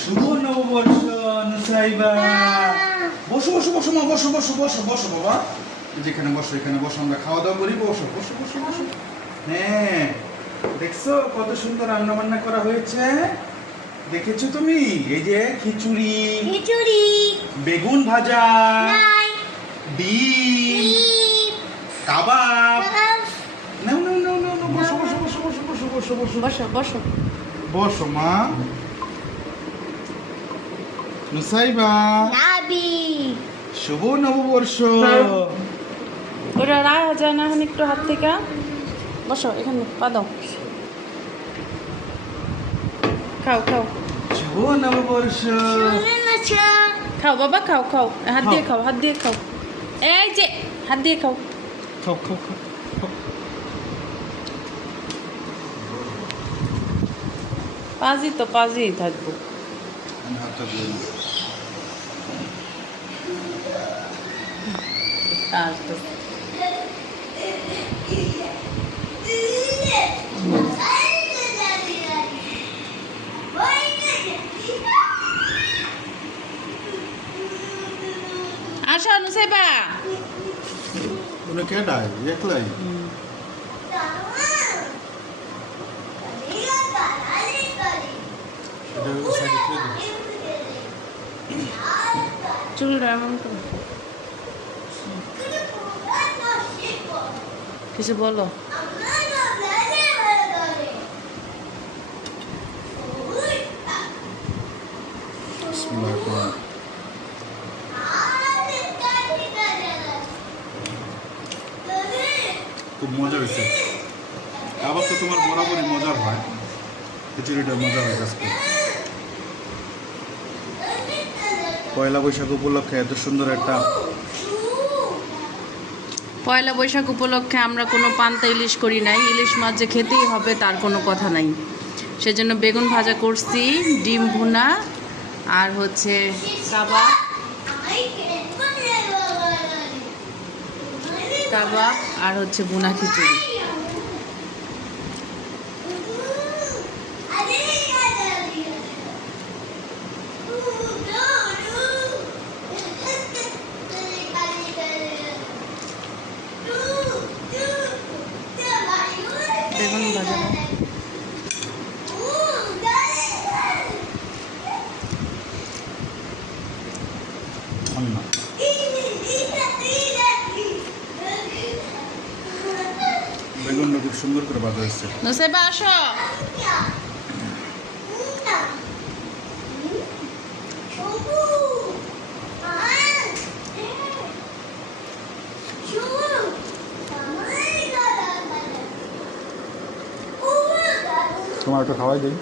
শুভ নববর্ষ নুসাইবা। বসো বসো বসো মা, বসো বসো বসো বসো বাবা, যেখানে বসো এখানে বসো, আমরা খাওয়া দাওয়া করি। বসো বসো বসো বসো। হ্যাঁ, দেখছো কত সুন্দর রান্না বান্না করা হয়েছে, দেখেছো তুমি? এই যে খিচুড়ি, খিচুড়ি, বেগুন ভাজা, নাই, ডিম, কাবাব। নাও নাও নাও নাও নাও, বসো বসো বসো বসো বসো বসো বসো বসো বসো। বসো মা। নুসাইবা, নাবি শুভ নববর্ষ। ওটা রাখা যায় না এখন একটু হাত থেকে। বসো এখানে, পা দাও, খাও খাও শুভ নববর্ষ। খাও বাবা, খাও খাও, হাত দিয়ে খাও, হাত দিয়ে খাও। এই যে হাত দিয়ে খাও। খাও খাও খাও খাও। পাজি থাকবো। আমি হাতটা দিয়ে নিই। আর তো আসো নুসাইবা। উনি কেডাই একলাই? চুলটা এমন করো। কিছু বলো। খুব মজা হয়েছে। আবার তো তোমার বরাবরই মজার হয়, খিচুড়িটা মজা হয়েছে আজকে। পয়লা বৈশাখ উপলক্ষে এত সুন্দর একটা, পয়লা বৈশাখ উপলক্ষে আমরা কোনো পান্তা ইলিশ করি নাই। ইলিশ মাছ যে খেতেই হবে তার কোনো কথা নাই। সেজন্য বেগুন ভাজা করছি, ডিম ভুনা, আর হচ্ছে কাবাব কাবাব, আর হচ্ছে ভুনা খিচুড়ি। বেগুন ভাজা না বেগুনটা খুব সুন্দর করে ভাজা হয়েছে। নুসাইবা আসো। তোমার একটু খাওয়াই দিই।